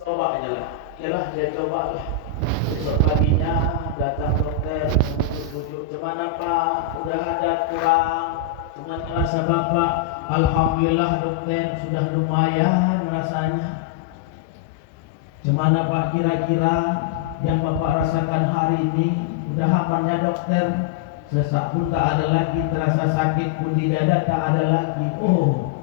Coba aja lah, yalah dia coba lah. Besok paginya datang dokter, bujuk-bujuk, gimana Pak? Udah ada kurang? Cuman ngerasa Bapak, alhamdulillah dokter sudah lumayan rasanya. Gimana Pak kira-kira yang Bapak rasakan hari ini? Udah amannya dokter? Sesak pun tak ada lagi, terasa sakit pun di dada tak ada lagi. Oh,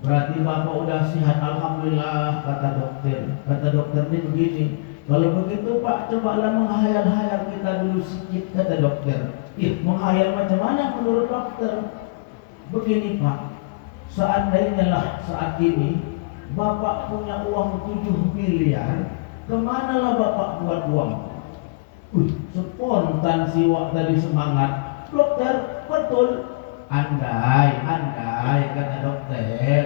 berarti Bapak udah sehat, alhamdulillah, kata dokter. Kata dokter ini begini, kalau begitu Pak, cobalah menghayal-hayal kita dulu sedikit, kata dokter. Menghayal macam mana menurut dokter? Begini Pak, seandainya lah saat ini Bapak punya uang 7 miliar, kemanalah Bapak buat uang? Spontan siwak tadi semangat. Dokter, betul. Andai, kata dokter.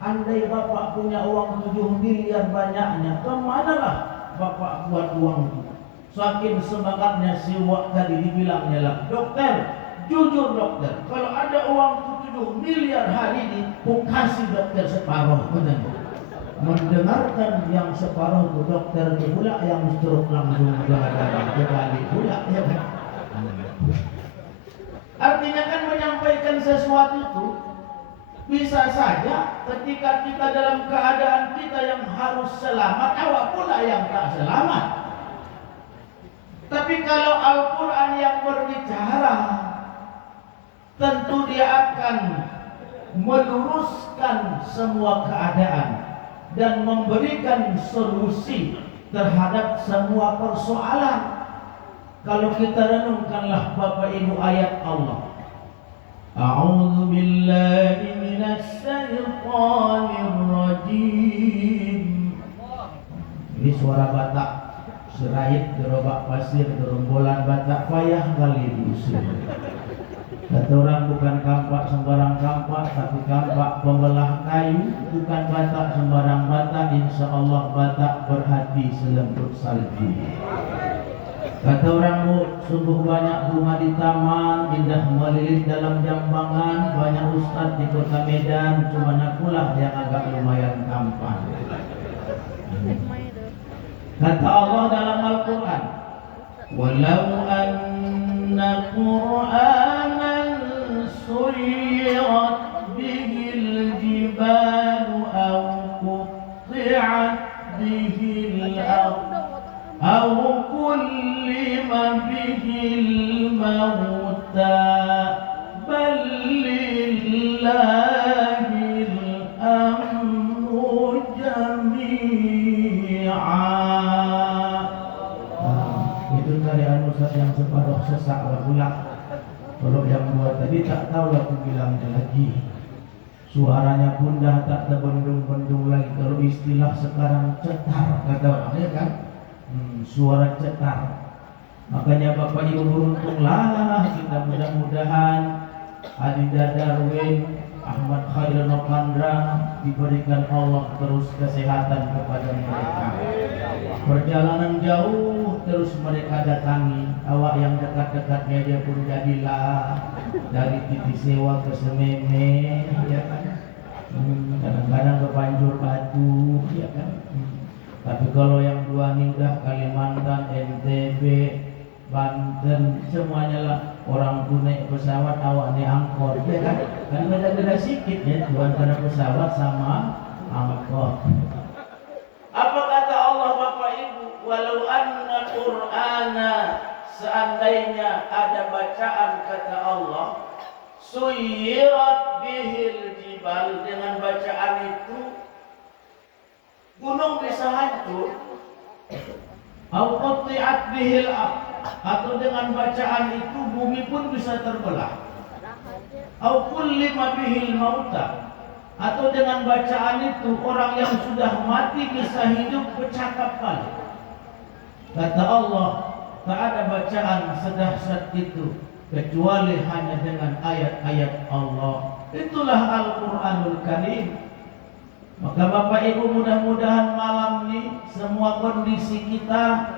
Andai Bapak punya uang 7 miliar banyaknya, kemanalah Bapak buat uang? Saking semangatnya siwak tadi dibilangnya lah, dokter, jujur dokter, kalau ada uang 7 miliar hari ini, ku kasih dokter separuh. Benar. Mendengarkan yang separuh itu dokter pula yang stroke langsung kembali pula, ya kan? Artinya kan menyampaikan sesuatu itu bisa saja ketika kita dalam keadaan kita yang harus selamat, awak pula yang tak selamat. Tapi kalau Al-Quran yang berbicara, tentu dia akan meluruskan semua keadaan dan memberikan solusi terhadap semua persoalan. Kalau kita renungkanlah Bapak Ibu ayat Allah, A'udzu billahi minasy syaithanir rajim. Ini suara Batak, serait gerobak pasir gerombolan Batak payah kali diusir. Kata orang bukan kampak sembarang kampak, tapi kampak pembelah kayu. Bukan Batak sembarang Batak, insya Allah Batak berhati selembut salju. Kata orang sungguh banyak bunga di taman, indah melilit dalam jambangan. Banyak ustaz di kota Medan, cuma akulah yang agak lumayan tampan. Kata Allah dalam Al-Quran, walau anna Qur'anan suyirat bihil jibalu aw qutti'at bihil ardh aw kullima bihil mauta bal lillahil amru jami'a. Itu karya Ustaz yang separuh sesak ulang. Kalau yang buat tadi tak tahu aku bilangnya lagi. Suaranya pun dah tak terbendung-bendung lagi. Kalau istilah sekarang cetar kata orang, ya kan? Suara cetar. Makanya Bapak Ibu beruntunglah kita, mudah-mudahan Adinda Darwin Ahmad Khalil Nopandra diberikan Allah terus kesehatan kepada mereka. Perjalanan jauh terus mereka datangi. Awak yang dekat-dekatnya dia pun jadilah, dari Titi Sewa ke Sememe, ya kan? Kadang-kadang ke Banjur Batu, ya kan? Tapi kalau yang dua ini udah Kalimantan, NTB, Banten, semuanya lah. Orang pun naik pesawat, awak naik angkot, ya kan? Kan beda-beda sedikit ya, antara pesawat sama angkot. Apa kata Allah Bapak Ibu? Walau anna Qur'ana, seandainya ada bacaan kata Allah, suyirat bihil jibal, dengan bacaan itu gunung bisa hancur, au qatti'at bihil ardh, atau dengan bacaan itu bumi pun bisa terbelah, au kullima bihil mauta, atau dengan bacaan itu orang yang sudah mati bisa hidup bercakap balik. Kata Allah, tak ada bacaan sedahsyat itu kecuali hanya dengan ayat-ayat Allah. Itulah Al-Quranul Karim. Maka Bapak Ibu, mudah-mudahan malam ini semua kondisi kita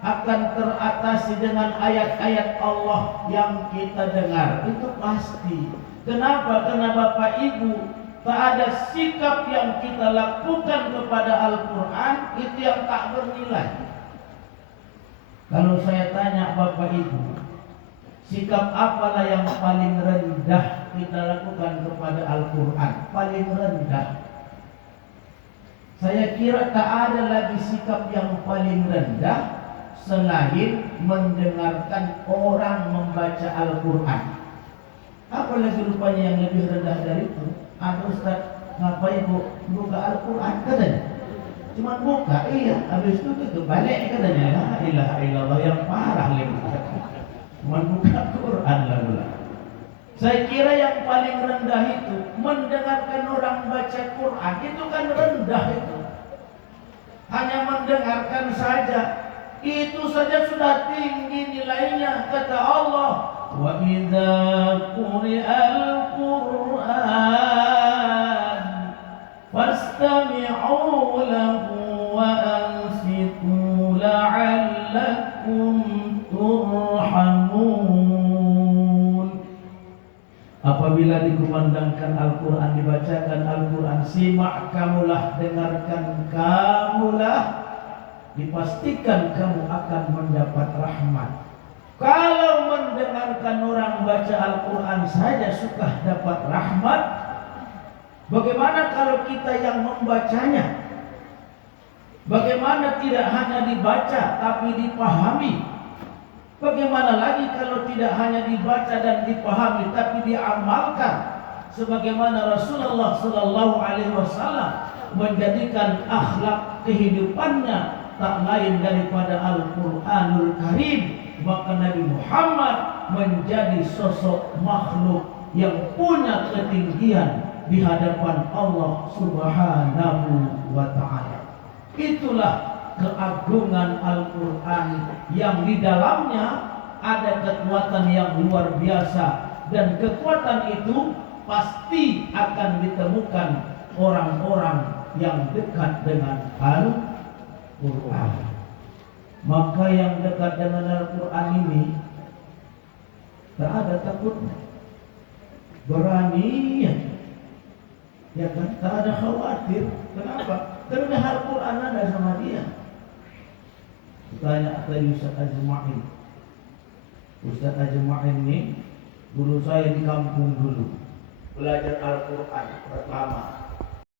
akan teratasi dengan ayat-ayat Allah yang kita dengar. Itu pasti. Kenapa? Karena Bapak Ibu tak ada sikap yang kita lakukan kepada Al-Quran itu yang tak bernilai. Kalau saya tanya Bapak Ibu, sikap apalah yang paling rendah kita lakukan kepada Al-Quran? Paling rendah. Saya kira tak ada lagi sikap yang paling rendah selain mendengarkan orang membaca Al-Quran. Apa lagi rupanya yang lebih rendah dari itu? Ada Ustaz, ngapain buka Al-Quran katanya? Cuma buka, iya, habis itu tutup balik katanya. La ilaha illallah, yang parah lagi. Cuma buka Quran lah. Saya kira yang paling rendah itu mendengarkan orang baca Quran, itu kan rendah itu. Hanya mendengarkan saja, itu saja sudah tinggi nilainya. Kata Allah, wa idza quri'al Qur'an fastami'u lahu wa ansitu la'allakum turhamun. Apabila dikumandangkan Al-Quran, dibacakan Al-Quran, simak kamulah, dengarkan kamulah, dipastikan kamu akan mendapat rahmat. Kalau mendengarkan orang baca Al-Quran saja suka dapat rahmat, bagaimana kalau kita yang membacanya? Bagaimana tidak hanya dibaca tapi dipahami? Bagaimana lagi kalau tidak hanya dibaca dan dipahami tapi diamalkan? Sebagaimana Rasulullah Sallallahu Alaihi Wasallam menjadikan akhlak kehidupannya tak lain daripada Al-Quranul Karim, maka Nabi Muhammad menjadi sosok makhluk yang punya ketinggian di hadapan Allah Subhanahu wa Ta'ala. Itulah keagungan Al-Quran yang di dalamnya ada kekuatan yang luar biasa, dan kekuatan itu pasti akan ditemukan orang-orang yang dekat dengan Al-Quran. Maka yang dekat dengan Al-Quran ini tak ada takutnya, berani, ya kan? Tak ada khawatir. Kenapa? Karena Al-Quran ada sama dia. Tanya tadi Ustaz Ajma'in. Ustaz Ajma'in ini guru saya di kampung dulu. Belajar Al-Quran pertama